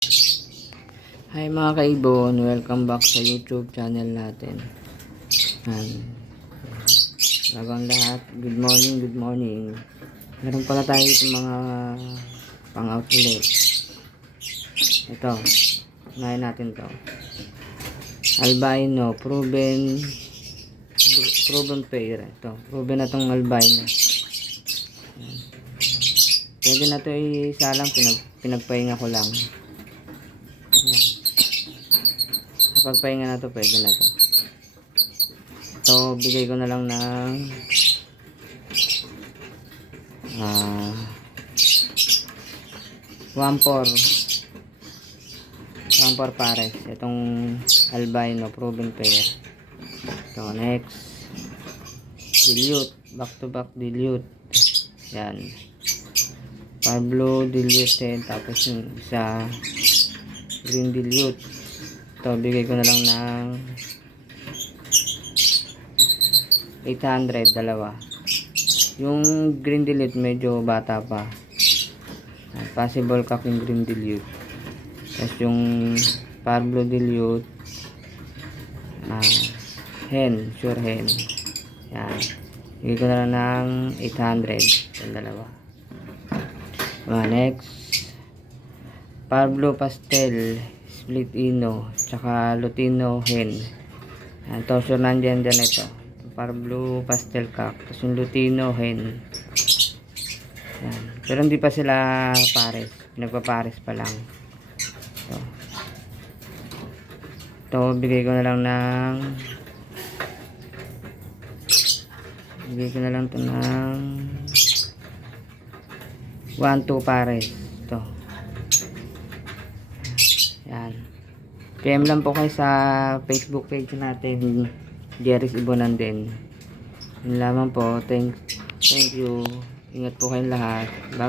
Hi mga kaibon, welcome back sa YouTube channel natin. Bago ang lahat, good morning. Meron pala tayo itong mga pang-out ulit. Ito, unahin natin to. Albino, proven pair. Ito, proven na tong albino. Pwede na to isa lang, pinagpahinga ko lang. Ayan. Kapag pahinga na to, pwede na to. Ito, bigay ko na lang ng 1-4 pares. Itong albino proven pair. Ito, next dilute, back to back dilute. Yan, Pablo dilute din. Tapos yung isa green dilute. Ito, bigay ko na lang ng 800, dalawa. Yung green dilute medyo bata pa, possible cock yung green dilute. Tapos yung Pablo dilute, hen, sure hen. Yan, bigay ko na lang ng 800 yung dalawa. Next, Pablo pastel split ino tsaka lutino hen. Ito, sure nandyan ito. Pablo pastel cock, tapos yung lutino hen. Yan. Pero hindi pa sila pares, nagpapares pa lang. Ito, bigay ko na lang ito ng 1-2 pares. Ito. Yan. PM lang po kayo sa Facebook page natin, Jerry's Ibonan din. Yun lamang po. Thank you. Ingat po kayong lahat. Bye.